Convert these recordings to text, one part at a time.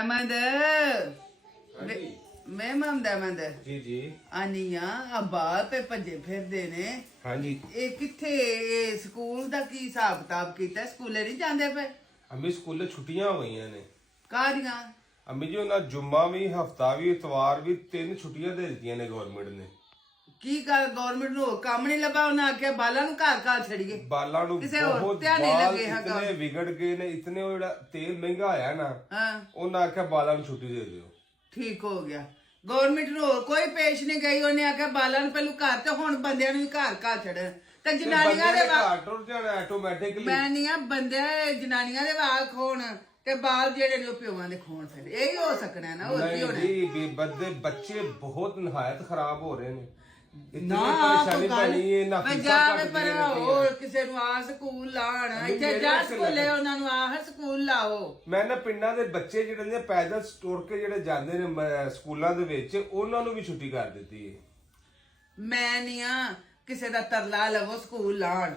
ਅਹਿਮਦ ਮੈਂ ਮਮਦ ਜੀ ਜੀ ਆਨੀਆਂ ਆ ਬਾਹਰ ਤੇ ਭੱਜੇ ਫਿਰਦੇ ਨੇ। ਹਾਂਜੀ ਇਹ ਕਿੱਥੇ ਸਕੂਲ ਦਾ ਕੀ ਹਿਸਾਬ ਕਿਤਾਬ ਕੀਤਾ? ਸਕੂਲੇ ਨਹੀਂ ਜਾਂਦੇ ਪਏ? ਅੰਮੀ ਸਕੂਲੇ ਛੁੱਟੀਆਂ ਹੋਈਆਂ ਨੇ। ਕਾਹਦੀਆਂ? ਅੰਮੀ ਜੀ ਉਹਨਾਂ ਜੁਮਾ ਵੀ ਹਫਤਾ ਵੀ ਇਤਵਾਰ ਵੀ 3 ਛੁੱਟੀਆਂ ਦੇ ਦਿੱਤੀਆਂ ਨੇ ਗਵਰਨਮੈਂਟ ਨੇ। ਕੀ ਕਰ ਗਵਰਨਮੈਂਟ ਨੂੰ ਕੰਮ ਨਹੀਂ ਲੱਭਾ? ਉਹਨਾਂ ਆਖਿਆ ਬਾਲਾਂ ਨੂੰ ਘਰ ਘਰ ਛੱਡੀਏ। ਬਾਲਾਂ ਨੂੰ ਬਹੁਤ ਇਤਨੇ ਵਿਗੜ ਗਏ ਨੇ, ਇਤਨੇ ਉਹ ਜਿਹੜਾ ਤੇਲ ਮਹਿੰਗਾ ਆਇਆ ਨਾ, ਉਹਨਾਂ ਆਖਿਆ ਬਾਲਾਂ ਨੂੰ ਛੁੱਟੀ ਦੇ ਦਿਓ। ਠੀਕ ਹੋ ਗਿਆ। ਗਵਰਨਮੈਂਟ ਨੂੰ ਹੋਰ ਕੋਈ ਪੇਸ਼ ਨਹੀਂ ਗਈ। ਉਹਨੇ ਆਖਿਆ ਬਾਲਾਂ ਨੂੰ ਪਹਿਲੂ ਘਰ ਤੇ ਹੁਣ ਬੰਦਿਆਂ ਨੂੰ ਵੀ ਘਰ ਘਰ ਛੱਡਣ ਤੇ ਜਨਾਨੀਆਂ ਦੇ ਘਰ ਟੁੱਟ ਜਾਣਾ ਆਟੋਮੈਟਿਕਲੀ। ਮੈਂ ਨਹੀਂ ਆ ਬੰਦੇ ਜਨਾਨੀਆਂ ਦੇ ਵਾਲ ਖੋਣ ਤੇ ਬਾਲ ਜਿਹੜੇ ਨੇ ਉਹ ਪਿਓਾਂ ਦੇ ਖੋਣ। ਫਿਰ ਇਹ ਹੀ ਹੋ ਸਕਣਾ ਨਾ, ਹੋਰ ਕੀ ਹੋਣਾ? ਜੀ ਬੰਦੇ ਬੱਚੇ ਬਹੁਤ ਨਿਹਾਇਤ ਖਰਾਬ ਹੋ ਰਹੇ ਨੇ। ਨਾ ਪਰੇਸ਼ਾਨੀ ਬਣੀ ਹੈ ਨਾ ਜਾਵੇ ਪਰ ਹੋਰ ਕਿਸੇ ਨੂੰ ਆ ਸਕੂਲ ਲਾਣ ਇੱਥੇ ਜਾ ਸਕੂਲੇ ਉਹਨਾਂ ਨੂੰ ਆਹ ਸਕੂਲ ਲਾਓ। ਮੈਂ ਨਾ ਪਿੰਡਾਂ ਦੇ ਬੱਚੇ ਜਿਹੜੇ ਨੇ ਪੈਦਲ ਟੁਰ ਕੇ ਜਿਹੜੇ ਜਾਂਦੇ ਨੇ ਸਕੂਲਾਂ ਦੇ ਵਿੱਚ, ਉਹਨਾਂ ਨੂੰ ਵੀ ਛੁੱਟੀ ਕਰ ਦਿੱਤੀ ਹੈ। ਮੈਂ ਨਹੀਂ ਆ ਕਿਸੇ ਦਾ ਤਰਲਾ ਲਵੋ ਸਕੂਲ ਲਾਣ।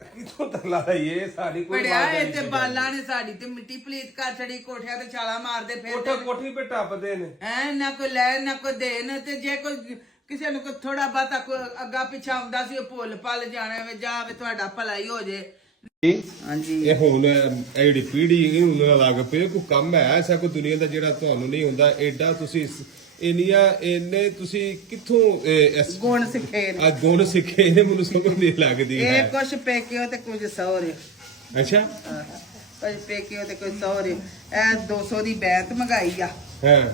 ਕਿਥੋਂ ਤਰਲਾ ਲਈਏ? ਸਾਡੀ ਕੋਈ ਪੜਿਆ ਇਹ ਤੇ ਬਾਲਾਂ ਨੇ ਸਾਡੀ ਤੇ ਮਿੱਟੀ ਪਲੀਤ ਕਰ ਛੜੀ, ਕੋਠਿਆਂ ਤੇ ਛਾਲਾ ਮਾਰਦੇ ਫਿਰ ਕੋਠੀ ਤੇ ਟੱਪਦੇ ਨੇ। ਨਾ ਕੋਈ ਲੈ ਨਾ ਕੋਈ ਦੇਣ। ਤੇ ਜੇ ਕੋਈ ਕਿਸੇ ਨੂੰ ਕੋਈ ਥੋੜਾ ਬਾਤਾ ਕੋਈ ਅੱਗਾ ਪਿੱਛਾ ਹੁੰਦਾ ਸੀ ਉਹ ਭੁੱਲ ਪਲ ਜਾਣਾ ਵੇ। ਜਾ ਵੇ ਤੁਹਾਡਾ ਭਲਾਈ ਹੋ ਜੇ। ਹਾਂਜੀ ਇਹ ਹੁਣ ਇਹ ਜਿਹੜੀ ਪੀੜੀ ਇਹਨੂੰ ਲੱਗ ਪਏ ਕੋਈ ਕੰਮ ਹੈ ਐਸਾ ਕੋਈ ਦੁਨੀਆ ਦਾ ਜਿਹੜਾ ਤੁਹਾਨੂੰ ਨਹੀਂ ਹੁੰਦਾ? ਐਡਾ ਤੁਸੀਂ ਇਹਨੇ ਤੁਸੀਂ ਕਿੱਥੋਂ ਗੁਣ ਸਿੱਖੇ ਨੇ? ਗੁਣ ਸਿੱਖੇ ਨੇ, ਮੈਨੂੰ ਸਮਝ ਨਹੀਂ ਲੱਗਦੀ। ਇਹ ਕੁਛ ਪੇਕਿਓ ਤੇ ਕੁਝ ਸਹੁਰੇ। ਅੱਛਾ, ਕੁਝ ਪੇਕਿਓ ਤੇ ਕੁਝ ਸਹੁਰੇ। ਇਹ 200 ਦੀ ਬੈਤ ਮੰਗਾਈ ਆ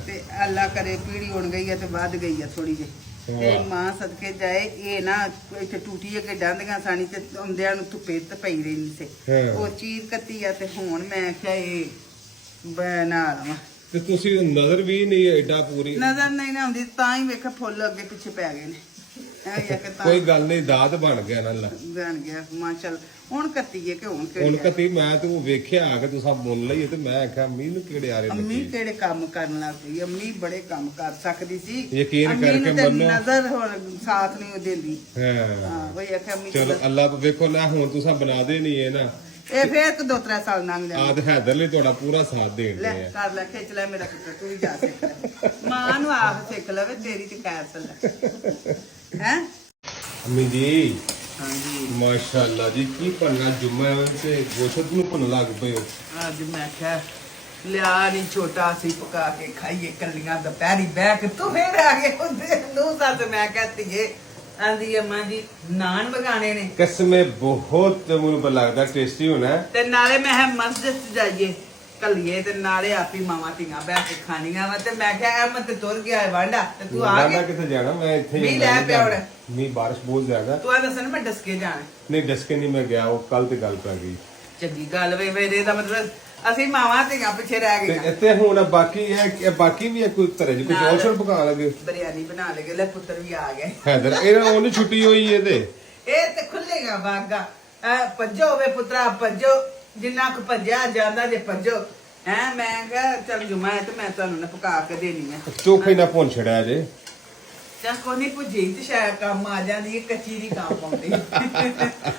ਤੇ ਅੱਲਾ ਕਰੇ ਪੀੜੀ ਉਣ ਗਈ ਆ ਤੇ ਵੱਧ ਗਈ ਆ ਥੋੜੀ ਜਿਹੀ। ਤੇ ਮਾਂ ਸਦਕੇ ਜਾਏ ਇਹ ਨਾ ਇੱਥੇ ਟੂਟੀ ਅੱਗੇ ਡਾਂਦੀਆਂ ਸਾਣੀ ਤੇ ਆਉਂਦਿਆਂ ਨੂੰ ਧੁੱਪੇ ਤੇ ਪਈ ਰਹਿੰਦੀ ਸੀ। ਉਹ ਚੀਜ਼ ਕੱਤੀ ਆ ਤੇ ਹੁਣ ਮੈਂ ਕਿਹਾ ਇਹ ਬਣਾ ਲਵਾਂ। ਤੇ ਤੁਸੀਂ ਨਜ਼ਰ ਵੀ ਨਹੀਂ ਐਡਾ ਪੂਰੀ ਨਜ਼ਰ ਨਹੀਂ ਨਾ ਆਉਂਦੀ ਤਾਂ ਹੀ ਵੇਖ ਫੁੱਲ ਅੱਗੇ ਪਿੱਛੇ ਪੈ ਗਏ ਨੇ। ਕੋਈ ਗੱਲ ਨਹੀਂ, ਦਾਤ ਬਣ ਗਿਆ ਨਾ। ਬਣ ਗਿਆ ਮਾਸ਼ਾਅੱਲਾ। ਹੁਣ ਕੱਤੀਏ ਕਿ ਹੁਣ ਕੱਤੀ? ਮੈਂ ਤੇ ਉਹ ਵੇਖਿਆ ਆ ਕੇ ਤੁਸੀਂ ਬੋਲ ਲਈ ਤੇ ਮੈਂ ਆਖਿਆ ਅੰਮੀ ਨੂੰ ਕਿਹੜੇ ਆ ਰਹੇ ਲੱਗੇ। ਅੰਮੀ ਕਿਹੜੇ ਕੰਮ ਕਰਨ ਲੱਗ ਪਈ। ਅੰਮੀ ਬੜੇ ਕੰਮ ਕਰ ਸਕਦੀ ਸੀ। ਯਕੀਨ ਕਰਕੇ ਮੰਨੋ ਨਜ਼ਰ ਹੁਣ ਸਾਥ ਨਹੀਂ ਦਿੰਦੀ। ਹਾਂ ਬਈ ਆਖਿਆ ਅੰਮੀ ਚਲੋ ਅੱਲਾ ਵੇਖੋ ਨਾ, ਹੁਣ ਤੁਸੀਂ ਬਣਾ ਦੇ ਨਹੀਂ ਇਹ ਨਾ। ਇਹ ਫੇਰ 2-3 ਸਾਲ ਲੰਘ ਜਾਣਗੇ। ਆਦ ਹੈਦਰ ਲਈ ਤੁਹਾਡਾ ਪੂਰਾ ਸਾਥ ਦੇਣ ਦੇ ਆ। ਕਰ ਲੈ ਖਿੱਚ ਲੈ ਮੇਰਾ ਪੁੱਤਰ, ਤੂੰ ਵੀ ਜਾ ਸਿੱਖ ਲੈ। ਮਾਂ ਨੂੰ ਆਪ ਸਿੱਖ ਲਵੇ ਤੇਰੀ ਤੇ ਖੈਰ ਸੱਲਾ ਹੈ। ਅੰਮੀ ਜੀ ਹਾਂਜੀ ਮਾਸ਼ਾਅੱਲਾ ਜੀ, ਕੀ ਪੰਨਾ ਜੁਮਾ ਤੇ ਗੋਸ਼ਤ ਨੂੰ ਭੁੰਨ ਲੱਗ ਪਏ ਹੋ। ਅੱਜ ਮੈਂ ਕਿਹਾ ਲਿਆ ਨਹੀਂ ਛੋਟਾ ਸੀ ਪਕਾ ਕੇ ਖਾਈਏ ਕੱਲੀਆਂ ਦੁਪਹਿਰੀ ਬਹਿ ਕੇ। ਤੂੰ ਫੇਰ ਆ ਗਏ ਹੁੰਦੇ ਨੂੰ ਸੱਤ। ਮੈਂ ਕਹਤੀਏ ਆਂਦੀ ਅੰਮਾ ਜੀ ਨਾਨ ਬਗਾਣੇ ਨੇ। ਕਸਮੇ ਬਹੁਤ ਮੈਨੂੰ ਲੱਗਦਾ ਟੇਸਟੀ ਹੋਣਾ। ਤੇ ਨਾਲੇ ਮੈਂ ਮਸਜਿਦ ਚ ਜਾਈਏ ਕੱਲੀਏ ਤੇ ਨਾਲੇ ਆਪੀ ਮਾਵਾਂ ਧੀਆਂ ਬਹਿ ਕੇ ਖਾਣੀਆਂ ਵਾ। ਤੇ ਮੈਂ ਕਿਹਾ ਅਹਿਮਦ ਤੇ ਤੁਰ ਗਿਆ ਵਾਂਡਾ ਤੇ ਤੂੰ ਆ ਗਿਆ। ਕਿੱਥੇ ਜਾਣਾ? ਮੈਂ ਇੱਥੇ ਨਹੀਂ ਲੈ ਪਿਆ ਹੁਣ। ਨਹੀਂ ਬਾਰਿਸ਼ ਬਹੁਤ ਜ਼ਿਆਦਾ। ਤੂੰ ਆ ਦੱਸਣ ਮੈਂ ਡਸਕੇ ਜਾਣਾ? ਨਹੀਂ ਡਸਕੇ ਨਹੀਂ ਮੈਂ ਗਿਆ, ਉਹ ਕੱਲ ਤੇ ਗੱਲ ਪੈ ਗਈ। ਚੰਗੀ ਗੱਲ ਵੇ ਵੇ ਦਾ ਮਤਲਬ ਅਸੀਂ ਮਾਵਾਂ ਧੀਆਂ ਪਿੱਛੇ ਰਹਿ ਗਏ। ਇੱਥੇ ਹੁਣ ਬਾਕੀ ਵੀ ਕੋਈ ਤਰ੍ਹਾਂ ਦੀ ਕੁਝ ਹੋਰ ਪਕਾ ਲਗੇ। ਬਿਰਿਆਨੀ ਬਣਾ ਲਗੇ। ਲੈ ਪੁੱਤਰ ਵੀ ਆ ਗਏ। ਹੈਦਰ ਇਹਨਾਂ ਉਹਨੂੰ ਛੁੱਟੀ ਹੋਈ ਇਹਦੇ। ਇਹ ਤੇ ਖੁੱਲੇਗਾ ਬਾਗਾ। ਭੱਜੋ ਵੇ ਪੁੱਤਰਾ ਭੱਜੋ, ਜਿੰਨਾ ਕੁ ਭੱਜਿਆ ਜਾਂਦਾ ਜੇ ਭੱਜੋ। ਮੈਂ ਕਿਹਾ ਚੱਲ ਜੁਮਾ ਹੈ ਤੇ ਮੈਂ ਤੁਹਾਨੂੰ ਨਾ ਪਕਾ ਕੇ ਦੇਣੀ ਹੈ। ਚੋਖੇ ਨਾ ਭੁੰਨ ਛੜਿਆ ਜੇ। ਚੱਲ ਕੋਈ ਨਹੀਂ, ਭੁੱਜੀ ਤੇ ਸ਼ਾਇਦ ਕੰਮ ਆ ਜਾਂਦੀ ਹੈ, ਕੱਚੀ ਦੀ ਕੰਮ ਆਉਂਦੀ।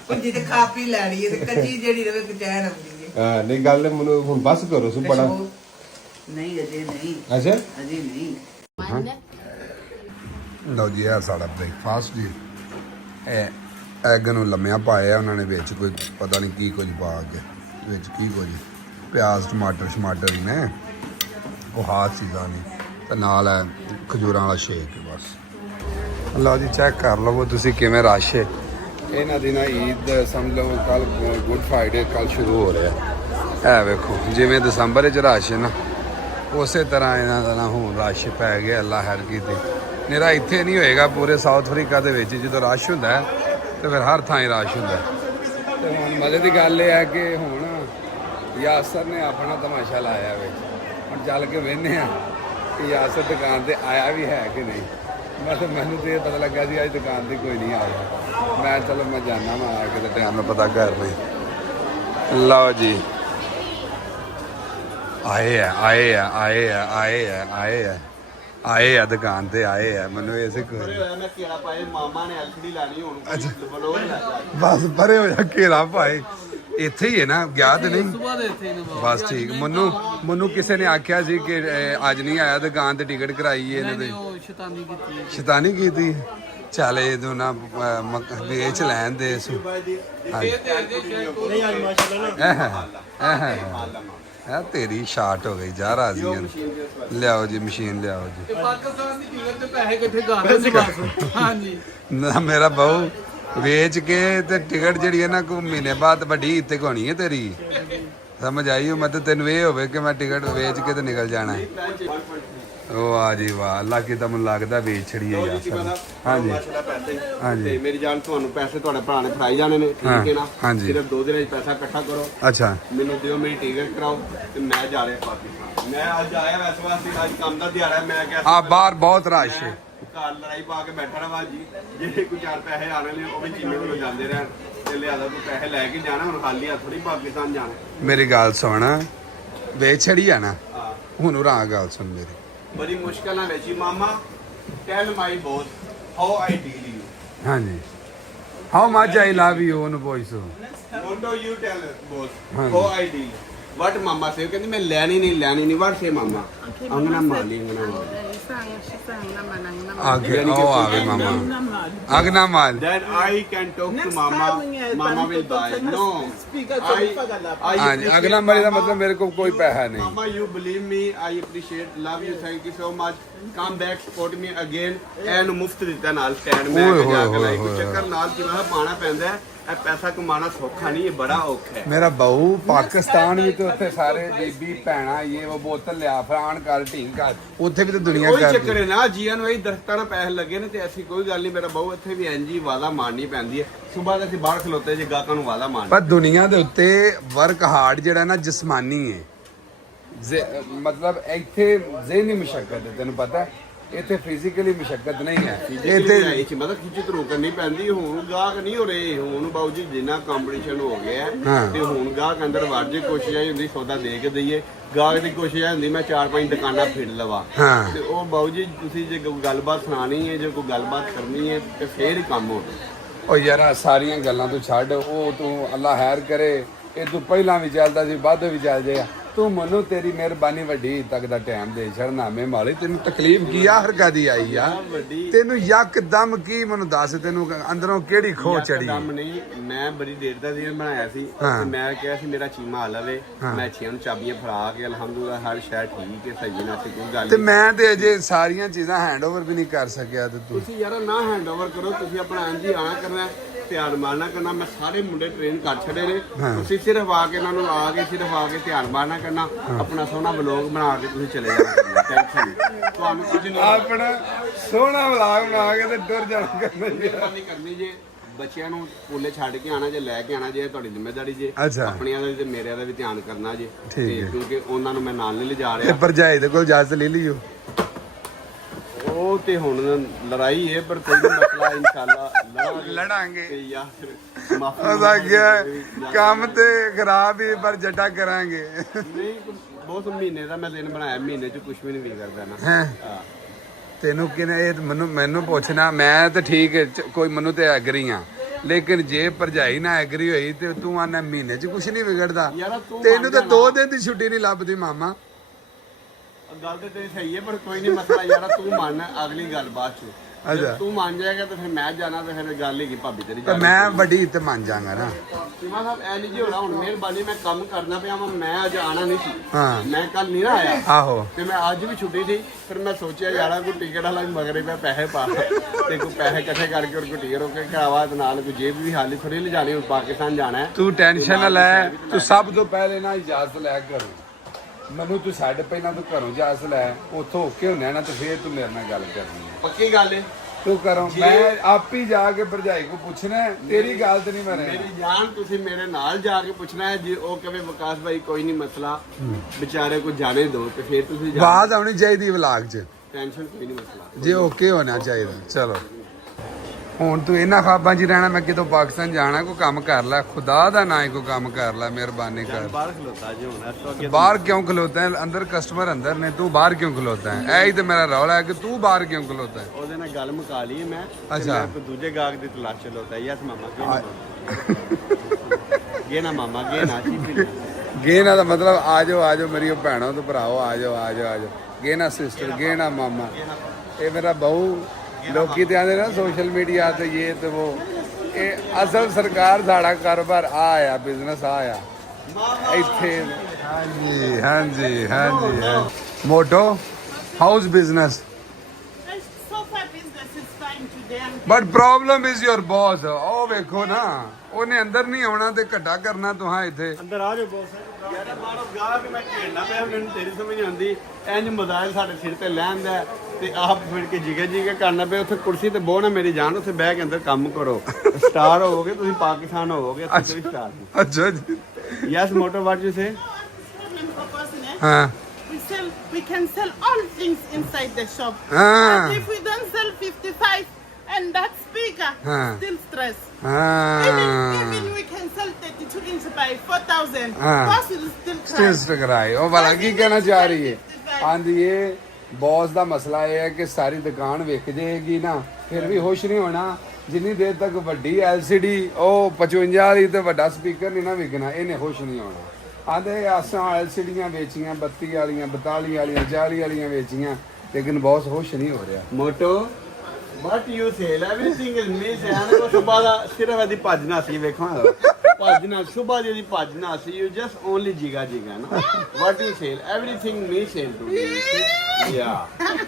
ਭੁੱਜੀ ਤੇ ਖਾ ਪੀ ਲੈਣੀ ਹੈ ਤੇ ਕੱਚੀ ਜਿਹੜੀ ਰਵੇ ਕਚੈਨ ਆਉਂਦੀ ਹੈ। ਹਾਂ ਨਹੀਂ ਗੱਲ ਮੈਨੂੰ ਹੁਣ ਬਸ ਕਰੋ ਸੁ ਬੜਾ। ਨਹੀਂ ਅਜੇ ਨਹੀਂ। ਅੱਛਾ ਅਜੇ ਨਹੀਂ। ਲਓ ਜੀ ਇਹ ਸਾਡਾ ਬ੍ਰੇਕਫਾਸਟ ਜੀ। ਇਹ ਐਗ ਨੂੰ ਲੰਮਿਆਂ ਪਾਇਆ ਉਹਨਾਂ ਨੇ, ਵਿੱਚ ਕੋਈ ਪਤਾ ਨਹੀਂ ਕੀ ਕੁਝ ਪਾ ਕੇ, ਵਿੱਚ ਕੀ ਕੁਝ ਪਿਆਜ਼ ਟਮਾਟਰ ਹੀ ਨੇ, ਉਹ ਹਾਥ ਚੀਜ਼ਾਂ ਨਹੀਂ। ਤੇ ਨਾਲ ਹੈ ਖਜੂਰਾਂ ਵਾਲਾ ਸ਼ੇਕ। ਬਸ ਲਓ ਜੀ ਚੈੱਕ ਕਰ ਲਵੋ ਤੁਸੀਂ ਕਿਵੇਂ ਰਸ਼ ਹੈ ਇਹਨਾਂ ਦਿਨਾਂ। ਈਦ ਸਮਝ ਲਓ ਕੱਲ ਗੁੱਡ ਫਰਾਈਡੇ ਕੱਲ ਸ਼ੁਰੂ ਹੋ ਰਿਹਾ। ਇਹ ਵੇਖੋ ਜਿਵੇਂ ਦਸੰਬਰ 'ਚ ਰਸ਼ ਹੈ ਨਾ, ਉਸੇ ਤਰ੍ਹਾਂ ਇਹਨਾਂ ਦਾ ਨਾ ਹੁਣ ਰਸ਼ ਪੈ ਗਿਆ। ਅੱਲਾ ਹੈਰ ਕੀਤੀ। ਮੇਰਾ ਇੱਥੇ ਨਹੀਂ ਹੋਏਗਾ, ਪੂਰੇ ਸਾਊਥ ਅਫਰੀਕਾ ਦੇ ਵਿੱਚ ਜਦੋਂ ਰਸ਼ ਹੁੰਦਾ ਤੇ ਫਿਰ ਹਰ ਥਾਂ ਹੀ ਰਸ਼ ਹੁੰਦਾ। ਤੇ ਹੁਣ ਮਜ਼ੇ ਦੀ ਗੱਲ ਇਹ ਹੈ ਕਿ ਹੁਣ ਯਾਸਰ ਨੇ ਆਪਣਾ ਤਮਾਸ਼ਾ ਲਾਇਆ ਵਿੱਚ। ਹੁਣ ਚੱਲ ਕੇ ਵੇਖਦੇ ਹਾਂ ਕਿ ਯਾਸਰ ਦੁਕਾਨ ਤੇ ਆਇਆ ਵੀ ਹੈ ਕਿ ਨਹੀਂ। ਮੈਨੂੰ ਤੇ ਪਤਾ ਲੱਗਾ ਸੀ ਅੱਜ ਦੁਕਾਨ ਤੇ ਕੋਈ ਨਹੀਂ ਆਇਆ। ਮੈਂ ਚਲੋ ਮੈਂ ਜਾਣਾ ਵਾ ਆ ਕੇ ਟਾਈਮ ਨਾਲ ਪਤਾ ਕਰ ਲਈ। ਲਓ ਜੀ ਆਏ ਆ ਦੁਕਾਨ ਤੇ ਆਏ ਆ। ਮੈਨੂੰ ਇਸੇ ਕੋਈ ਮਾਮਾ ਨੇ ਐਲਸੀਡੀ ਲਾਣੀ ਹੁਣ ਬਸ ਪਰੇ ਹੋ ਜਾ ਘੇਰਾ ਭਾਈ। ਇੱਥੇ ਹੀ ਹੈ ਨਾ, ਗਿਆ ਤੇ ਨਹੀਂ? ਸੁਬਾਹ ਦੇ ਇੱਥੇ ਨੇ ਬਾਬਾ ਬਸ ਠੀਕ। ਮੈਨੂੰ ਕਿਸੇ ਨੇ ਆਖਿਆ ਸੀ ਕਿ ਅੱਜ ਨਹੀਂ ਆਇਆ ਦੁਕਾਨ ਤੇ ਟਿਕਟ ਕਰਾਈ ਇਹਨਾਂ ਦੇ। ਉਹ ਸ਼ੈਤਾਨੀ ਕੀਤੀ ਹੈ। ਸ਼ੈਤਾਨੀ ਕੀਤੀ। ਚੱਲ ਇਹ ਤੋਂ ਨਾ ਵੇਚ ਲੈਣ ਦੇ ਇਸ ਹੈ ਤੇਰੀ ਸ਼ਾਰਟ ਹੋ ਗਈ ਜਾ ਰਾਜ਼ੀ ਲਿਆਓ ਜੀ ਮਸ਼ੀਨ ਲਿਆਓ ਜੀ। ਤੇ ਪਾਕਿਸਤਾਨ ਦੀ ਟਿਕਟ ਤੇ ਪੈਸੇ ਇਕੱਠੇ ਕਰ ਰਹੇ ਸੀ ਬਸ। ਹਾਂਜੀ ਨਾ ਮੇਰਾ ਬਹੂ ਵੇਚ ਕੇ ਤੇ ਟਿਕਟ ਜਿਹੜੀ ਹੈ ਨਾ ਕੋ ਮਹੀਨੇ ਬਾਅਦ ਵੱਡੀ ਇੱਥੇ ਹੋਣੀ ਹੈ ਤੇਰੀ। ਸਮਝ ਆਈ? ਮਤਲਬ ਤੈਨੂੰ ਇਹ ਹੋਵੇ ਕਿ ਮੈਂ ਟਿਕਟ ਵੇਚ ਕੇ ਤੇ ਨਿਕਲ ਜਾਣਾ ਹੈ। ਉਹ ਆ ਜੀ ਵਾਹ, ਅੱਲਾ ਕੀ ਤਾਂ ਮੈਨੂੰ ਲੱਗਦਾ ਵੇਚ ਛੜੀ ਹੈ ਯਾਰ। ਹਾਂਜੀ ਹਾਂਜੀ ਤੇ ਮੇਰੀ ਜਾਨ ਤੁਹਾਨੂੰ ਪੈਸੇ ਤੁਹਾਡੇ ਭਰਾ ਨੇ ਫੜਾਈ ਜਾਣੇ ਨੇ, ਠੀਕ ਹੈ ਨਾ? ਹਾਂਜੀ। ਸਿਰਫ 2 ਦਿਨਾਂ 'ਚ ਪੈਸਾ ਇਕੱਠਾ ਕਰੋ, ਅੱਛਾ ਮੈਨੂੰ ਦਿਓ, ਮੇਰੀ ਟਿਕਟ ਕਰਾਓ ਤੇ ਮੈਂ ਜਾ ਰਿਹਾ ਪਾਕਿਸਤਾਨ। ਮੈਂ ਅੱਜ ਆਇਆ ਵੈਸੇ ਵਾਸਤੇ, ਅੱਜ ਕੰਮ ਦਾ ਦਿਹਾੜਾ ਹੈ। ਮੈਂ ਕਿਹਾ ਆ ਬਾਹਰ ਬਹੁਤ ਰਸ਼ ਹੈ। ਘਰ ਲੜਾਈ ਪਾ ਕੇ ਬੈਠਾ ਰਵਾਂ ਜੀ, ਜੇ ਕੋਈ 4 ਪੈਸੇ ਆਣੇ ਨੇ ਉਹ ਵੀ ਚੀਮੇ ਕੋਲੋਂ ਜਾਂਦੇ ਰਹਿਣ ਤੇ ਲਿਆਦਾ ਤੂੰ ਪੈਸੇ ਲੈ ਕੇ ਜਾਣਾ। ਹੁਣ ਖਾਲੀ ਹੱਥ ਥੋੜੀ ਪਾਕਿਸਤਾਨ ਜਾਣਾ। ਮੇਰੀ ਗੱਲ ਸੁਣ, ਵੇਚ ਛੜੀ ਆ ਨਾ ਹਾਂ, ਹੁਣ ਉਰਾਂ ਗੱਲ ਸੁਣ ਮੇਰੀ। ਬੜੀ ਮੁਸ਼ਕਲ ਨਾਲ ਵੇਚੀ ਮਾਮਾ। Tell my boss how I deal you. ਹਾਂਜੀ how much I love you ਉਹਨੂੰ ਪੁੱਛੋ। No you tell boss how I deal what ਮਾਮਾ ਸੇ ਕਹਿੰਦੀ ਮੈਂ ਲੈਣੀ ਨਹੀਂ ਵਟ ਸੇ ਮਾਮਾ ਅੰਗਨਾ ਮਾਲੀ ਆਗੇ ਉਹ ਆਵੇ ਮਾਮਾ ਅਗਨਾ ਮਾਲ। then I can talk to mama will buy no I ਹਾਂਜੀ ਅਗਨਾ ਮਾਲੀ ਦਾ ਮਤਲਬ ਮੇਰੇ ਕੋਲ ਕੋਈ ਪੈਸਾ ਨਹੀਂ। mama you believe me I appreciate love you thank you so much come back support me again and ਮੁਫਤ ਦਿੱਤਾ ਨਾਲ ਸਟੈਂਡ ਮੈਂ ਜਾ ਕੇ ਲਾਈ ਕੋਈ ਚੱਕਰ ਨਾਲ ਜਿਵੇਂ ਪਾਣਾ ਪੈਂਦਾ ਹੈ। ਇਹ ਪੈਸਾ ਕਮਾਣਾ ਸੌਖਾ ਨਹੀਂ, ਇਹ ਬੜਾ ਔਖਾ ਹੈ। ਮੇਰਾ ਬਹੂ ਪਾਕਿਸਤਾਨ ਵੀ ਤੇ ਉੱਥੇ ਸਾਰੇ ਬੀਬੀ ਭੈਣਾ ਇਹ ਉਹ ਬੋਤਲ ਲਿਆ ਫਰਾਨ ਕਰ ਢੀਂਗ ਕਰ, ਉੱਥੇ ਵੀ ਤੇ ਦੁਨੀਆ ਕੋਈ ਚੱਕਰ ਕਰਦੀ। ਹੈ ਨਾ ਜੀਆਂ ਨੂੰ ਇਹ ਦਰਖਤਾਂ ਨਾਲ ਪੈਸੇ ਲੱਗੇ ਨੇ ਤੇ ਐਸੀ ਕੋਈ ਗੱਲ ਨਹੀਂ। ਮੇਰਾ ਬਹੂ ਇੱਥੇ ਵੀ ਇੰਜੀ ਵਾਦਾ ਮਾਰਨੀ ਪੈਂਦੀ ਹੈ। ਸਵੇਰ ਦੇ ਅਸੀਂ ਬਾਹਰ ਖਲੋਤੇ ਜੇ ਗਾਹਕਾਂ ਨੂੰ ਵਾਦਾ ਮਾਰਨੀ। ਪਰ ਦੁਨੀਆ ਦੇ ਉੱਤੇ ਵਰਕ ਹਾਰਡ ਜਿਹੜਾ ਨਾ ਜਿਸਮਾਨੀ ਹੈ, ਮਤਲਬ ਇੱਥੇ ਜ਼ਿਹਨੀ ਮੁਸ਼ੱਕਤ ਹੈ, ਤੈਨੂੰ ਪਤਾ ਇੱਥੇ ਫਿਜ਼ੀਕਲੀ ਮੁਸ਼ੱਕਤ ਨਹੀਂ ਹੈ। ਇੱਥੇ ਮਤਲਬ ਖਿੱਚ ਧਰੂ ਕਰਨੀ ਪੈਂਦੀ। ਹੁਣ ਗਾਹਕ ਨਹੀਂ ਹੋ ਰਹੇ। ਹੁਣ ਬਾਊ ਜੀ ਜਿੰਨਾ ਕੰਪੀਟੀਸ਼ਨ ਹੋ ਗਿਆ ਤੇ ਹੁਣ ਗਾਹਕ ਅੰਦਰ ਵੜ ਜੇ ਕੋਸ਼ਿਸ਼ ਆਈ ਹੁੰਦੀ ਸੌਦਾ ਦੇ ਕੇ ਦਈਏ। ਗਾਹਕ ਦੀ ਕੋਸ਼ਿਸ਼ ਹੁੰਦੀ ਮੈਂ 4-5 ਦੁਕਾਨਾਂ ਫਿਰ ਲਵਾ ਤੇ ਉਹ ਬਾਊ ਜੀ ਤੁਸੀਂ ਜੇ ਕੋਈ ਗੱਲਬਾਤ ਸੁਣਾਣੀ ਹੈ, ਜੇ ਕੋਈ ਗੱਲਬਾਤ ਕਰਨੀ ਹੈ ਤੇ ਫੇਰ ਹੀ ਕੰਮ ਹੋਵੇ। ਉਹ ਯਾਰ ਸਾਰੀਆਂ ਗੱਲਾਂ ਤੂੰ ਛੱਡ, ਉਹ ਤੂੰ ਅੱਲਾ ਖੈਰ ਕਰੇ ਇਹ ਤੂੰ ਪਹਿਲਾਂ ਵੀ ਚੱਲਦਾ ਸੀ ਬਾਅਦ ਵੀ ਚੱਲ ਜਾਏਗਾ। ਤੂੰ ਮੈਨੂੰ ਤੇਰੀ ਮਿਹਰਬਾਨੀ ਵੱਡੀ ਤੱਕ ਦਾ ਟਾਈਮ ਦੇ ਛੜਨਾਮੇ ਮਾਲੇ। ਤੈਨੂੰ ਤਕਲੀਫ ਕੀ ਆ ਹਰ ਕਾਦੀ ਆਈ ਆ? ਤੈਨੂੰ ਯਕਦਮ ਕੀ ਮੈਨੂੰ ਦੱਸ, ਤੈਨੂੰ ਅੰਦਰੋਂ ਕਿਹੜੀ ਖੋ ਚੜੀ? ਯਕਦਮ ਨਹੀਂ, ਮੈਂ ਬੜੀ ਦੇਰ ਦਾ ਦਿਨ ਬਣਾਇਆ ਸੀ ਤੇ ਮੈਂ ਕਿਹਾ ਸੀ ਮੇਰਾ ਚੀਮਾ ਆ ਲਵੇ। ਮੈਂ ਛੀਆਂ ਨੂੰ ਚਾਬੀਆਂ ਫੜਾ ਕੇ ਅਲਹਮਦੁਲਿਲਾ ਹਰ ਸ਼ੈ ਠੀਕ ਹੈ ਸਹੀ ਨਾਲ ਕੋਈ ਗੱਲ ਤੇ ਨਹੀਂ। ਮੈਂ ਤੇ ਅਜੇ ਸਾਰੀਆਂ ਚੀਜ਼ਾਂ ਹੈਂਡਓਵਰ ਵੀ ਨਹੀਂ ਕਰ ਸਕਿਆ। ਤੇ ਤੂੰ ਤੁਸੀਂ ਯਾਰ ਨਾ ਹੈਂਡਓਵਰ ਕਰੋ, ਤੁਸੀਂ ਆਪਣਾ ਇੰਜ ਹੀ ਆਣਾ ਕਰਨਾ, ਧਿਆਨ ਮਾਰਨਾ ਕਰਨਾ। ਮੈਂ ਸਾਰੇ ਮੁੰਡੇ ਟ੍ਰੇਨ ਕਰ ਛੱਡੇ ਨੇ, ਤੁਸੀਂ ਸਿਰਫ ਆ ਕੇ ਇਹਨਾਂ ਨੂੰ ਧਿਆਨ ਮਾਰਨਾ ਕਰਨਾ। ਆਪਣਾ ਸੋਹਣਾ ਵਲੌਗ ਬਣਾ ਕੇ ਤੁਸੀਂ ਚਲੇ ਜਾਣਾ। ਟੈਨਸ਼ਨ ਨਹੀਂ, ਤੁਹਾਨੂੰ ਕੁਝ ਨਹੀਂ ਆਪਣਾ ਸੋਹਣਾ ਵਲਾਗ ਬਣਾ ਕੇ ਤੇ ਡਰ ਜਾਣਾ ਕਰਨਾ। ਮਿਹਰਬਾਨੀ ਕਰਨੀ ਜੇ ਬੱਚਿਆਂ ਨੂੰ ਸਕੂਲੇ ਛੱਡ ਕੇ ਆਣਾ ਜੇ ਲੈ ਕੇ ਆਣਾ ਜੇ ਤੁਹਾਡੀ ਜ਼ਿੰਮੇਵਾਰੀ ਜੇ। ਅੱਛਾ। ਆਪਣਿਆਂ ਦਾ ਤੇ ਮੇਰਿਆਂ ਦਾ ਵੀ ਧਿਆਨ ਕਰਨਾ ਜੇ ਠੀਕ ਹੈ। ਕਿਉਂਕਿ ਉਹਨਾਂ ਨੂੰ ਮੈਂ ਨਾਲ ਨਹੀਂ ਲਿਜਾ ਤੇ ਰਿਹਾ। ਭਰਜਾਈ ਦੇ ਕੋਲ ਇਜਾਜ਼ਤ ਲੈ ਲਈਓ। ਉਹ ਤੇ ਹੁਣ ਲੜਾਈ ਹੈ ਪਰ ਕੋਈ ਮਸਲਾ ਇਨਸ਼ਾਅੱਲਾ ਲੜਾਂਗੇ। ਤੇ ਯਾਰ ਮਾਫੀ ਉਹਦਾ ਗਿਆ ਕੰਮ ਤੇ ਖਰਾਬ ਹੀ ਪਰ ਜੱਟਾ ਕਰਾਂਗੇ। ਨਹੀਂ ਬਹੁਤ ਮਹੀਨੇ ਦਾ ਮੈਂ ਦਿਨ ਬਣਾਇਆ, ਮਹੀਨੇ ਚ ਕੁਝ ਵੀ ਨਹੀਂ ਵਿਗੜਦਾ ਨਾ। ਹੈਂ? ਤੈਨੂੰ ਕਿਨੇ ਇਹ ਮੈਨੂੰ ਪੁੱਛਣਾ, ਮੈਂ ਤਾਂ ਠੀਕ ਹੈ ਕੋਈ ਮੈਨੂੰ ਤੇ ਐਗਰੀ ਆ, ਲੇਕਿਨ ਜੇ ਭਰਜਾਈ ਨਾ ਐਗਰੀ ਹੋਈ ਤੇ ਤੂੰ ਆਨਾ ਮਹੀਨੇ ਚ ਕੁਝ ਨਹੀਂ ਵਿਗੜਦਾ। ਤੈਨੂੰ ਤਾਂ 2 ਦਿਨ ਦੀ ਛੁੱਟੀ ਨਹੀਂ ਲੱਭਦੀ ਮਾਮਾ। ਗੱਲ ਤੇ ਤੇਰੀ ਸਹੀ ਹੈ ਪਰ ਕੋਈ ਨਹੀਂ ਮਸਲਾ ਯਾਰ ਤੂੰ ਮੰਨ ਅਗਲੀ ਗੱਲ ਬਾਅਦ ਚ। ਜੇ ਤੂੰ ਮੰਨ ਜਾਏਗਾ ਤਾਂ ਫਿਰ ਮੈਂ ਜਾਣਾ ਤੇ ਫਿਰ ਗੱਲ ਹੈਗੀ ਭਾਬੀ ਤੇਰੀ ਪਰ ਮੈਂ ਵੱਡੀ ਤੇ ਮੰਨ ਜਾਗਾ ਨਾ। ਸੀਮਾ ਸਾਹਿਬ ਐ ਨਹੀਂ ਜੀ ਹੋਣਾ। ਹੁਣ ਮਿਹਰਬਾਨੀ ਮੈਂ ਕੰਮ ਕਰਨਾ ਪਿਆ ਮੈਂ ਅੱਜ ਆਣਾ ਨਹੀਂ ਸੀ। ਹਾਂ ਮੈਂ ਕੱਲ ਨਹੀਂ ਨਾ ਆਇਆ। ਆਹੋ ਤੇ ਮੈਂ ਅੱਜ ਵੀ ਛੁੱਟੀ ਸੀ। ਫਿਰ ਮੈਂ ਸੋਚਿਆ ਯਾਰਾ ਕੋਈ ਟਿਕਟ ਵਾਲਾ ਵੀ ਮਗਰੇ ਪਿਆ ਪੈਸੇ ਪਾ ਤੇ ਕੋਈ ਪੈਸੇ ਇਕੱਠੇ ਕਰਕੇ ਔਰ ਕੋਈ ਟਿਕਟ ਰੋਕੇ ਘਰਾਵਾ ਤੇ ਨਾਲ ਕੋਈ ਜੇਬ ਵੀ ਹਾਲੀ ਥੋੜੀ ਲਿਜਾਣੀ। ਹੁਣ ਪਾਕਿਸਤਾਨ ਜਾਣਾ ਹੈ। ਤੂੰ ਟੈਨਸ਼ਨ ਨਾ ਲੈ, ਤੂੰ ਸਭ ਤੋਂ ਪਹਿਲੇ ਨਾ ਇਜਾਜ਼ਤ ਲੈ ਘਰੋਂ। ਮੈਨੂੰ ਤੂੰ ਛੱਡ ਪਹਿਲਾਂ ਤੂੰ ਘਰੋਂ ਇਜਾਜ਼ਤ ਲੈ, ਉੱਥੋਂ ਓਕੇ ਹੁੰਨੇ ਨਾ ਤੇ ਫੇਰ ਤੂੰ ਮੇਰੇ ਨਾਲ ਗੱਲ ਕਰਨੀ ਹੈ। ਪੱਕੀ ਗੱਲ ਹੈ ਤੂੰ ਕਰੋ, ਮੈਂ ਆਪ ਹੀ ਜਾ ਕੇ ਭਰਜਾਈ ਕੋ ਪੁੱਛਣਾ ਹੈ, ਤੇਰੀ ਗੱਲ ਤੇ ਨਹੀਂ ਮੈਂ ਰਹਿਣਾ। ਮੇਰੀ ਜਾਨ ਤੁਸੀਂ ਮੇਰੇ ਨਾਲ ਜਾ ਕੇ ਪੁੱਛਣਾ ਹੈ। ਜੇ ਉਹ ਕਹੇ ਵਿਕਾਸ ਭਾਈ ਕੋਈ ਨਹੀਂ ਮਸਲਾ ਵਿਚਾਰੇ ਕੋ ਜਾਣੇ ਦੋ ਤੇ ਫਿਰ ਤੁਸੀਂ ਬਾਤ ਆਉਣੀ ਚਾਹੀਦੀ ਵਲਾਗ 'ਚ। ਟੈਨਸ਼ਨ ਕੋਈ ਨਹੀਂ ਮਸਲਾ ਜੇ ਓਕੇ ਹੋਣਾ ਚਾਹੀਦਾ। ਚਲੋ ਹੁਣ ਤੂੰ ਇਹਨਾਂ ਖਾਬਾਂ 'ਚ ਰਹਿਣਾ, ਮੈਂ ਕਿਤੋਂ ਪਾਕਿਸਤਾਨ ਜਾਣਾ, ਕੋਈ ਕੰਮ ਕਰ ਲੈ, ਖੁਦਾ ਦਾ ਨਾ ਕੋਈ ਕੰਮ ਕਰ ਲੈ, ਮਿਹਰਬਾਨੀ ਕਰ। ਬਾਹਰ ਖਲੋਤਾ ਜੀ ਹੁਣ ਇਸ ਤੋਂ ਅੱਗੇ ਬਾਹਰ ਕਿਉਂ ਖਲੋਤਾ ਹੈ? ਅੰਦਰ ਕਸਟਮਰ ਅੰਦਰ ਨੇ, ਤੂੰ ਬਾਹਰ ਕਿਉਂ ਖਲੋਤਾ ਹੈ? ਇਹੀ ਤੇ ਮੇਰਾ ਰੌਲਾ ਹੈ ਕਿ ਤੂੰ ਬਾਹਰ ਕਿਉਂ ਖਲੋਤਾ ਹੈ? ਉਹਦੇ ਨਾਲ ਗੱਲ ਮੁਕਾ ਲਈ ਮੈਂ। ਅੱਛਾ। ਮੈਂ ਕੋਈ ਦੂਜੇ ਗਾਹਕ ਦੀ ਤਲਾਸ਼ ਚ ਲੋਤਾ ਯਸ ਮਾਮਾ ਗੇਨਾ ਮਾਮਾ ਗੇਨਾ ਚੀਪੀ ਗੇਨਾ ਦਾ ਮਤਲਬ ਆ ਜਾਓ ਮੇਰੀ ਭੈਣੋ ਤੇ ਭਰਾਓ ਆ ਜਾਓ ਗੇਨਾ ਸਿਸਟਰ ਗੇਨਾ ਮਾਮਾ ਇਹ ਮੇਰਾ ਬਹੂ ਲੋਕੀ ਤੇ ਆਂਦੇ ਨਾ ਸੋਸ਼ਲ ਮੀਡੀਆ ਤੇ ਇਹ ਤੇ ਉਹ ਇਹ ਅਸਲ ਸਰਕਾਰ ਸਾਡਾ ਕਾਰੋਬਾਰ ਆ ਬਿਜ਼ਨਸ ਆ ਇੱਥੇ ਹਾਂਜੀ Motu house business but problem is your boss ਉਹ ਵੇਖੋ ਨਾ ਉਹਨੇ ਅੰਦਰ ਨਹੀਂ ਆਉਣਾ ਤੇ ਘੱਟਾ ਕਰਨਾ ਤੁਹਾਂ ਇੱਥੇ ਅੰਦਰ ਆ ਜਾਓ ਬੌਸ ਯਾਰ ਮਾਰੋ ਗਾ ਕਿ ਮੈਂ ਖੇਡਣਾ ਪਿਆ ਮੈਨੂੰ ਤੇਰੀ ਸਮਝ ਨਹੀਂ ਆਉਂਦੀ ਇੰਜ ਮੋਬਾਈਲ ਸਾਡੇ ਸਿਰ ਤੇ ਲੈਂਦਾ ਤੇ ਆਪ ਫਿਰ ਕੇ ਜਿਗੇ ਕਰਨਾ ਪਿਆ ਉੱਥੇ ਕੁਰਸੀ ਤੇ ਬੋਹ ਨਾ ਮੇਰੀ ਜਾਨ ਉੱਥੇ ਬਹਿ ਕੇ ਅੰਦਰ ਕੰਮ ਕਰੋ ਸਟਾਰ ਹੋਵੋਗੇ ਤੁਸੀਂ ਪਾਕਿਸਤਾਨ ਹੋਵੋਗੇ ਉੱਥੇ ਕੋਈ ਸਟਾਰ ਨਹੀਂ ਅੱਛਾ ਜੀ yes Motu what you say ਹਾਂ We can sell all things inside the shop. Ah. But if we don't sell 55 and that speaker, Ah. still stress. ਹਾਂ Even we can sell 32 inch by 4,000. Ah. Boss will still cry. Stage ਟਕਰਾਏ ਉਹ ਵਾਲਾ ਕੀ ਕਹਿਣਾ ਚਾਹ ਰਹੀ ਹੈ ਆਂਦੀ ਇਹ ਬੌਸ ਦਾ ਮਸਲਾ ਇਹ ਹੈ ਕਿ ਸਾਰੀ ਦੁਕਾਨ ਵਿਕ ਜਾਏਗੀ ਨਾ ਫਿਰ ਵੀ ਹੋਸ਼ ਨਹੀਂ ਹੋਣਾ ਜਿੰਨੀ ਦੇਰ ਤੱਕ ਵੱਡੀ LCD ਉਹ 55 ਵਾਲੀ ਤੇ ਵੱਡਾ ਸਪੀਕਰ ਨਹੀਂ ਨਾ ਵਿਕਣਾ ਇਹਨੇ ਹੋਸ਼ ਨਹੀਂ ਹੋਣਾ ਆਂਦੇ ਆਸਾਂ LCDਆਂ ਵੇਚੀਆਂ 32 ਵਾਲੀਆਂ 42 ਵਾਲੀਆਂ 40 ਵਾਲੀਆਂ ਵੇਚੀਆਂ ਲੇਕਿਨ ਬੌਸ ਹੋਸ਼ ਨਹੀਂ ਹੋ ਰਿਹਾ Motu what you sell everything is miss and ਉਹ ਸੁਬਾ ਦਾ ਸਿਰਫ ਇਹਦੀ ਭੱਜਣਾ ਸੀ ਵੇਖੋ ਭੱਜਣਾ ਸੁਬਾ ਦੀ ਭੱਜਣਾ ਸੀ ਯੂ ਜਸਟ ਓਨਲੀ ਜਿਗਾ ਨਾ what you sell everything me sell to ਯਾ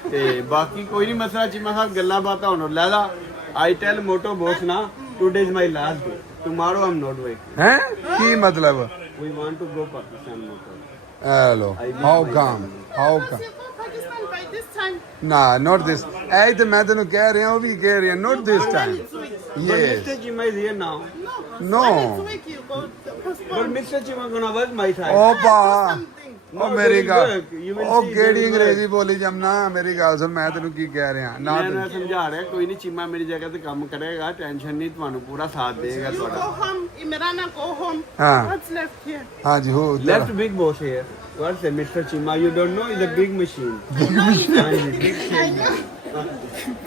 ਤੇ ਬਾਕੀ ਕੋਈ ਨਹੀਂ ਮਸਲਾ ਚੀਮਾ ਸਾਹਿਬ ਗੱਲਾਂ ਬਾਤਾਂ ਹੁਣ ਲੈ ਲਾ ਆਈ ਟੈਲ ਮੋਟੋ ਬੌਸ ਨਾ today is my last day tomorrow am not wake ਹੈ ਕੀ ਮਤਲਬ we want to go Pakistan motor hello how come Boss, you go Pakistan by this time. ਨਾ ਨੋਟ ਦਿਸ ਐ ਤੇ ਮੈਂ ਤੈਨੂੰ ਕਹਿ ਰਿਹਾ ਉਹ ਵੀ ਕਹਿ ਰਿਹਾ note this time Next week. Yes Mr. Chima is here now No, boss. No. Next week you go but postpone. Mr. Chima gonna work my side ਓ ਭਾ Something. ਉਹ ਮੇਰੀ ਗੱਲ You will ਉਹ see, ਕਿਹੜੀ you will ਅੰਗਰੇਜ਼ੀ ਬੋਲੀ ਜਮਨਾ ਮੇਰੀ ਗੱਲ ਸੁਣ ਮੈਂ ਤੈਨੂੰ ਕੀ ਕਹਿ ਰਿਹਾ ਨਾ ਮੈਂ ਸਮਝਾ ਰਿਹਾ ਕੋਈ ਨਹੀਂ ਚੀਮਾ ਮੇਰੀ ਜਗ੍ਹਾ ਤੇ ਕੰਮ ਕਰੇਗਾ ਟੈਨਸ਼ਨ ਨਹੀਂ ਤੁਹਾਨੂੰ ਪੂਰਾ ਸਾਥ ਦੇਗਾ You go ਤੁਹਾਡਾ home, Imirana go home. Ah. What's left here? ਹਾਂਜੀ ਹੋ left big boss here what's the Mr. Chima you don't know is a big machine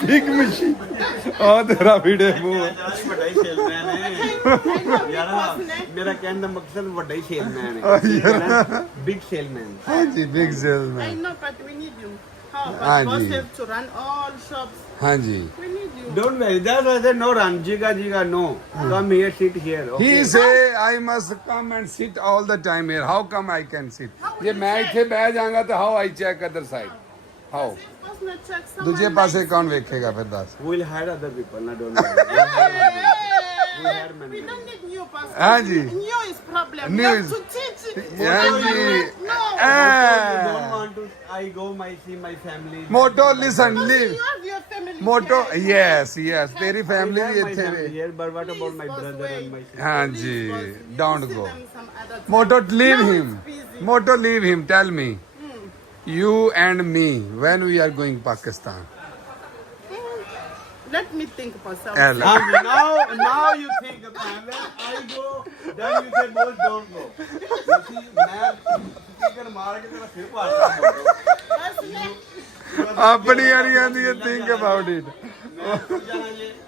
big machine ਆ ਤੇਰਾ ਵੀਡੀਓ ਮੂੰਹ ਵੱਡਾ ਹੀ ਸੇਲਮੈਨ ਹੈ ਯਾਰ ਮੇਰਾ ਕਹਿਣ ਦਾ ਮਕਸਦ ਵੱਡਾ ਹੀ ਸੇਲਮੈਨ ਹੈ ਬਿਗ ਸੇਲਮੈਨ ਹਾਂਜੀ big I salesman know, but we need you. How? But Ah, boss ji. have to run all shops. ਹਾਂਜੀ We need you. don't worry that's why I said no run jiga no come here sit here okay He say I must come and sit all the time here. How come I can sit? ਜੇ ਮੈਂ ਇੱਥੇ ਬਹਿ ਜਾਵਾਂਗਾ ਤਾਂ how I check other side? How? Boss not check someone. ਦੂਜੇ ਪਾਸੇ ਕੌਣ ਵੇਖੇਗਾ ਫਿਰ ਦੱਸ we'll hire other people no don't worry We don't need new boss. Ah, ji. New is problem. New you have is- to teach. Yeah, ji. No. I don't want to I go see my family Motu listen Boss, leave you have your family. Motu here. Yes ਤੇਰੀ family ਵੀ my ਇੱਥੇ family ਵੇ here but what about my Please, boss, brother and wait. my sister ਹਾਂਜੀ Boss, don't see go them some other time. Motu leave Now him it's busy. Motu leave him tell me you and me when we are going Pakistan Let me think for some. Ella. now you think about when I go then you say boss don't go you see मैं speaker मार के तेरा सिर फाड़ ਆਪਣੀ ਵਾਲੀਆਂ ਦੀ think about it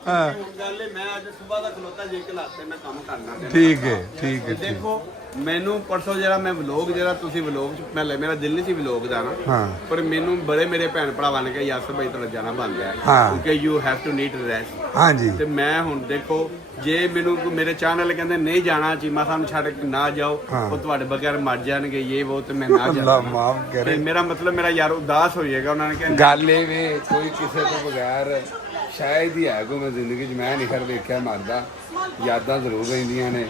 ਹਾਂ ਗੱਲ ਹੈ ਮੈਂ ਅੱਜ ਸਵੇਰ ਦਾ ਖਲੋਤਾ ਜੇ ਕੇ ਲਾਤੇ ਮੈਂ ਕੰਮ ਕਰਨਾ ਠੀਕ ਹੈ ਠੀਕ ਹੈ ਦੇਖੋ ਮੈਨੂੰ ਪਰਸੋਂ ਜਿਹੜਾ ਮੈਂ ਵਲੌਗ ਜਿਹੜਾ ਤੁਸੀਂ ਵਲੌਗ ਚ ਪਹਿਲੇ ਮੇਰਾ ਦਿਲ ਨਹੀਂ ਸੀ ਵਲੌਗ ਦਾ ਨਾ ਹਾਂ ਪਰ ਮੈਨੂੰ ਬੜੇ ਮੇਰੇ ਭੈਣ ਭਰਾਵਾਂ ਨੇ ਕਿਹਾ ਯਾਸਰ ਭਾਈ ਤੁਹਾਡਾ ਜਾਣਾ ਬੰਦ ਹੈ ਹਾਂ। ਕਿਉਂਕਿ you have to need rest ਹਾਂਜੀ ਤੇ ਮੈਂ ਹੁਣ ਦੇਖੋ ਜੇ ਮੈਨੂੰ ਮੇਰੇ ਚਾਹਣ ਵਾਲੇ ਕਹਿੰਦੇ ਨਹੀਂ ਜਾਣਾ ਚੀਮਾ ਸਾਹਿਬ ਨੂੰ ਛੱਡ ਕੇ ਨਾ ਜਾਓ ਹਾਂ। ਉਹ ਤੁਹਾਡੇ ਬਗੈਰ ਮਰ ਜਾਣਗੇ ਇਹ ਉਹ ਤੇ ਮੈਂ ਨਾ ਅੱਲਾ ਜਾਣਾ ਮਾਫ ਤੇ ਕਰੇ ਮੇਰਾ ਮਤਲਬ ਮੇਰਾ ਯਾਰ ਉਦਾਸ ਹੋ ਜਾਏਗਾ ਉਹਨਾਂ ਨੇ ਕਿਹਾ ਗੱਲ ਇਹ ਵੇ ਕੋਈ ਕਿਸੇ ਤੋਂ ਬਗੈਰ ਸ਼ਾਇਦ ਹੀ ਹੈ ਕੋਈ ਮੈਂ ਜ਼ਿੰਦਗੀ 'ਚ ਮੈਂ ਨਹੀਂ ਖਰ ਵੇਖਿਆ ਮਰਦਾ ਯਾਦਾਂ ਜ਼ਰੂਰ ਰਹਿੰਦੀਆਂ ਨੇ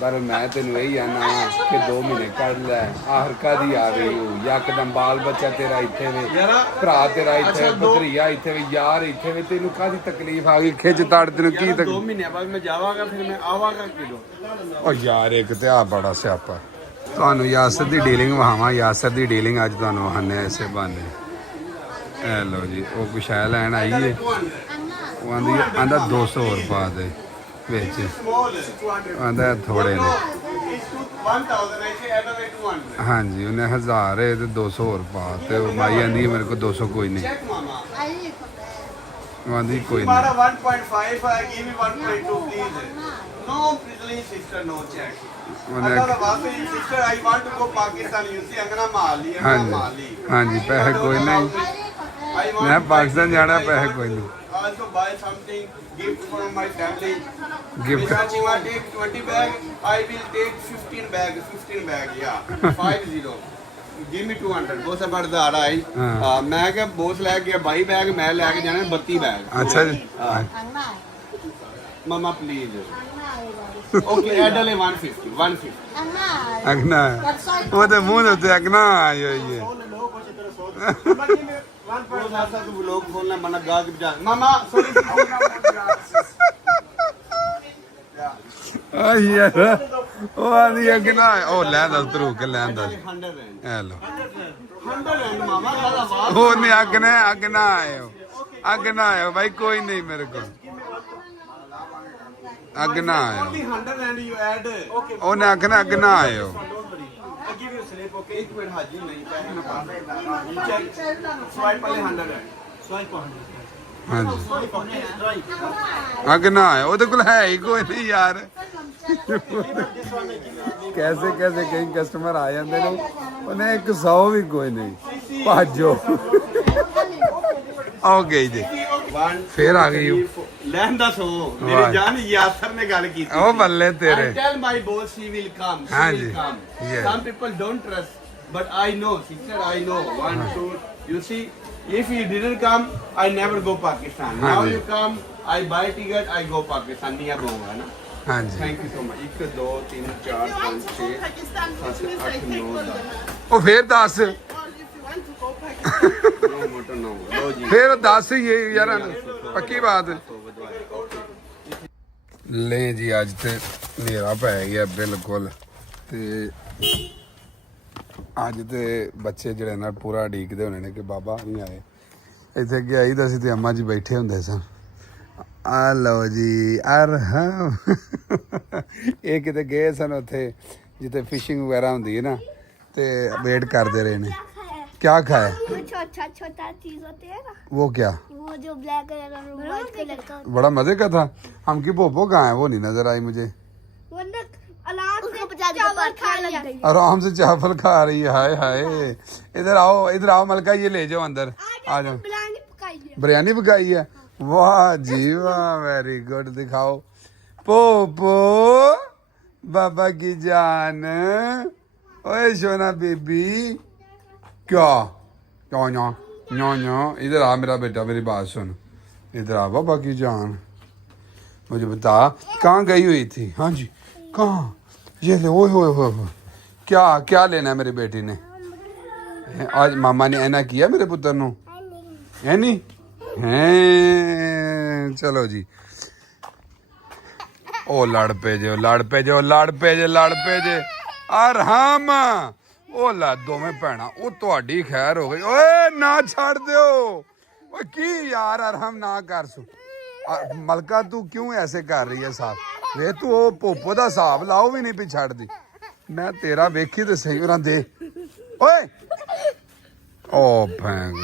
ਪਰ ਮੈਂ ਤੈਨੂੰ ਇਹੀ ਆਨਾ ਕਿ 2 ਮਹੀਨੇ ਕੱਢ ਲੈ ਆਖਰ ਕਾਦੀ ਆ ਗਈ ਹੋ ਯਕਦਮ ਬਾਲ ਬੱਚਾ ਤੇਰਾ ਇੱਥੇ ਵੇ ਭਰਾ ਤੇਰਾ ਇੱਥੇ ਭਤਰੀਆ ਇੱਥੇ ਵੇ ਯਾਰ ਇੱਥੇ ਵੇ ਤੈਨੂੰ ਕਾਦੀ ਤਕਲੀਫ ਆ ਗਈ ਖਿੱਚ ਤੜ ਤੈਨੂੰ ਕੀ 2 ਮਹੀਨਿਆਂ ਬਾਅਦ ਮੈਂ ਜਾਵਾਂਗਾ ਫਿਰ ਮੈਂ ਆਵਾਂਗਾ ਕਿਦੋਂ ਉਹ ਯਾਰ ਇੱਕ ਤੇ ਆ ਬੜਾ ਸਿਆਪਾ ਤੁਹਾਨੂੰ ਯਾਸਰ ਦੀ ਡੀਲਿੰਗ ਵਹਾਵਾਂ ਯਾਸਰ ਦੀ ਡੀਲਿੰਗ ਅੱਜ ਤੁਹਾਨੂੰ ਵਹਾਨੇ ਐਸੇ ਬਾਨੇ ਐ ਲਓ ਜੀ ਉਹ ਕੁਛ ਹੈ ਲੈਣ ਆਈ ਏ ਉਹ ਆਂਦੀ ਆਂਦਾ 200 ਹੋਰ ਪਾ ਦੇ ਵਿੱਚ ਆਂਦਾ ਥੋੜੇ ਨੇ 1000 ਐਸੇ ਐਦਾ ਵੇ 200 ਹਾਂਜੀ ਉਹਨੇ 1000 ਏ ਤੇ 200 ਹੋਰ ਪਾ ਤੇ ਉਹ ਮਾਈ ਆਂਦੀ ਮੇਰੇ ਕੋਲ 200 ਕੋਈ ਨਹੀਂ ਚੈੱਕ ਮਾਮਾ ਉਹ ਆਂਦੀ ਕੋਈ तुम्हारा ਨਹੀਂ 1.5 I give you 1.2 please no please sister no check Allah the Wasi, sister, I want to go Pakistan. You see, Angana Mali, ਹਾਂਜੀ Mali. ਹਾਂਜੀ ਪੈਸੇ ਕੋਈ ਨਹੀਂ I want ਮੈਂ to ਪਾਕਿਸਤਾਨ buy ਜਾਣਾ something, ਪੈਸੇ I ਕੋਈ want ਨਹੀਂ to Also buy something, gift from my family. Gift If you want to take 20 bag, I will take 15 bag, yeah. 50. Give me 200. ਬਹੁਤ ਸਮਝਦਾ ਆ ਰਹਾ ਹੈ ਮੈਂ ਕਿਹਾ ਬੋਸ ਲੈ ਕੇ 22 ਬੈਗ ਮੈਂ ਲੈ ਕੇ ਜਾਣੇ 32 ਬੈਗ ਅੱਛਾ ਜੀ ਮਮਾ ਪਲੀਜ਼ ਓਕੇ ਐਡ ਲੈ 150 ਅਗਨਾ ਉਹਦੇ ਮੂੰਹ ਦੇ ਉੱਤੇ ਅਗਨਾ ਆਈ ਹੋਈ ਹੈ ਬਹੁਤ ਸਾਰਾ ਤੂੰ ਵਲੌਗ ਖੋਲਣਾ ਮਨਾ ਗਾ ਕੇ ਜਾ ਮਮਾ ਸੌਰੀ ਆ ਯਾਰ ਉਹ ਆਂਦੀ ਅਗਨਾ ਉਹ ਲੈ ਦੱਸ ਤਰੂ ਕੇ ਲੈ ਦੱਸ 100 ਰੈਂਡ ਇਹ ਲੋ 100 ਰੈਂਡ ਮਾਮਾ ਜ਼ਿਆਦਾ ਬਾਤ ਉਹ ਨਹੀਂ ਅਗਨਾ ਆਇਓ ਭਾਈ ਕੋਈ ਨਹੀਂ ਮੇਰੇ ਕੋਲ ਅਗਨਾ ਆਇਓ 100 ਰੈਂਡ ਯੂ ਐਡ ਉਹਨੇ ਆਖਣਾ ਅਗਨਾ ਆਇਓ I give you slip, okay? एक मिनट हाजी नहीं पैसे ना पास you check swipe वाले 100 है swipe 100 ਹਾਂਜੀ ਅਗਨਾ ਆਇਓ ਉਹਦੇ ਕੋਲ ਹੈ ਹੀ ਕੋਈ ਨਹੀਂ ਯਾਰ ਕੈਸੇ ਕਈ ਕਸਟਮਰ ਆ ਜਾਂਦੇ ਨੇ ਉਹਨੇ 100 ਵੀ ਕੋਈ ਨਹੀਂ ਭਾਜੋ ਓਕੇ ਜੀ ਫੇਰ ਆ ਗਈ ਲੈਣ ਦਾ ਸੋ ਮੇਰੇ ਜਾਨ ਯਾਸਰ ਨੇ ਗੱਲ ਕੀਤੀ ਉਹ ਬੱਲੇ ਤੇਰੇ I tell my boss she will come she ਹਾਂਜੀ will come yes some people don't trust but I know sister I know 1 2 you see if you didn't come I never go Pakistan now ਹਾਂਜੀ you come I buy ticket I go Pakistan नहीं आऊंगा ना ਹਾਂਜੀ thank you so much 1 2 3 4 5 6 Pakistan, which means I 8 take 9 all the 10 ਉਹ ਫੇਰ ਦੱਸ Or if you want to go Pakistan. no motor no लो जी ਫੇਰ ਦੱਸ ਇਹ ਯਾਰ ਪੱਕੀ ਬਾਤ ਲੈ ਜੀ ਅੱਜ ਤੇ ਹਨੇਰਾ ਪੈ ਗਿਆ ਬਿਲਕੁਲ ਤੇ ਅੱਜ ਤੇ ਬੱਚੇ ਜਿਹੜੇ ਨਾਲ ਪੂਰਾ ਢੀਕਦੇ ਹੋਣੇ ਨੇ ਕਿ ਬਾਬਾ ਨਹੀਂ ਆਏ ਇੱਥੇ ਅੱਗੇ ਆਈਦਾ ਸੀ ਤੇ ਅੰਮਾ ਜੀ ਬੈਠੇ ਹੁੰਦੇ ਸਨ ਆ ਲਓ ਜੀ ਅਰਹਮ ਇਹ ਕਿਤੇ ਗਏ ਸਨ ਉੱਥੇ ਜਿੱਥੇ ਫਿਸ਼ਿੰਗ ਵਗੈਰਾ ਹੁੰਦੀ ਹੈ ਨਾ ਤੇ ਵੇਟ ਕਰਦੇ ਰਹੇ ਨੇ क्या खाया छोटा चीज होते हैं ना वो क्या वो जो ब्लैक कलर और व्हाइट कलर का बड़ा मजे का था हम की पोपो कहाँ है वो नहीं नजर आई मुझे वो ना आराम से चावल खा लग गई आराम से चावल खा रही है हाय हाय इधर आओ मलका ये ले जाओ अंदर आ जाओ बिरयानी पकाई है बिरयानी पकाई है वाह जी वाह वेरी गुड दिखाओ पोपो बाबा की जान ओए सोना बेबी क्या क्या न्यो इधर आ मेरा बेटा मेरी बात सुन इधर आ बाबा की जान मुझे बता कहाँ गई हुई थी हाँ जी कहाँ ये ले ओए होए होए क्या क्या लेना है मेरी बेटी ने आज मामा ने ऐना किया मेरे पुत्र नु है नी हैं चलो जी ओ लड़ पे जे अरहम ਉਹ ਲੈ ਦੋਵੇਂ ਭੈਣਾਂ ਉਹ ਤੁਹਾਡੀ ਖੈਰ ਹੋ ਗਈ ਓਏ ਨਾ ਛੱਡ ਦਿਓ ਓਏ ਕੀ ਯਾਰ ਅਰਹਮ ਨਾ ਕਰ ਸੂ ਮਲਕਾ ਤੂੰ ਕਿਉਂ ਐਸੇ ਕਰ ਰਹੀ ਹੈ ਸਾਫ ਵੇ ਤੂੰ ਉਹ ਪੋਪੋ ਦਾ ਹਿਸਾਬ ਲਾਓ ਵੀ ਨਹੀਂ ਪਈ ਛੱਡਦੀ ਮੈਂ ਤੇਰਾ ਵੇਖੀ ਤੇ ਸਹੀ ਉਹਨਾਂ ਦੇ ਓਏ ਓ ਭੈਣ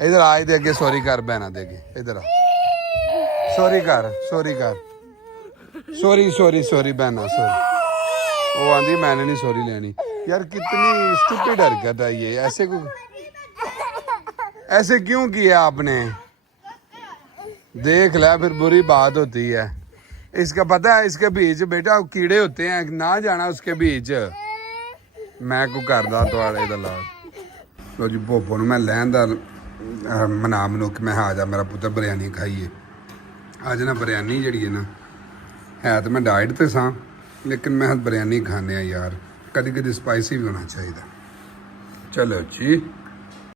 ਇਧਰ ਆ ਇਹਦੇ ਅੱਗੇ ਸੌਰੀ ਕਰ ਬਹਿਣਾ ਦੇ ਅੱਗੇ ਇਧਰ ਆ सॉरी कर सॉरी बहना सॉरी वो आंधी मैंने नहीं सॉरी लेनी यार कितनी स्टूपिड हरकत है ये ऐसे क्यों किया आपने देख ला फिर बुरी बात होती है इसका पता है इसके बीच बेटा कीड़े होते हैं ना जाना उसके बीच मैं को करदा तुआड़े दा लाज लो जी भोपो मैं लैन दा मना मनुक मैं आ जा मेरा पुत्र बिरयानी खाइए ਅੱਜ ਨਾ ਬਿਰਿਆਨੀ ਜਿਹੜੀ ਹੈ ਨਾ ਹੈ ਤਾਂ ਮੈਂ ਡਾਈਟ ਤੇ ਸਾਂ ਲੇਕਿਨ ਮੈਂ ਬਿਰਿਆਨੀ ਖਾਣੇ ਆ ਯਾਰ ਕਦੀ ਕਦੀ ਸਪਾਈਸੀ ਵੀ ਹੋਣਾ ਚਾਹੀਦਾ ਚਲੋ ਜੀ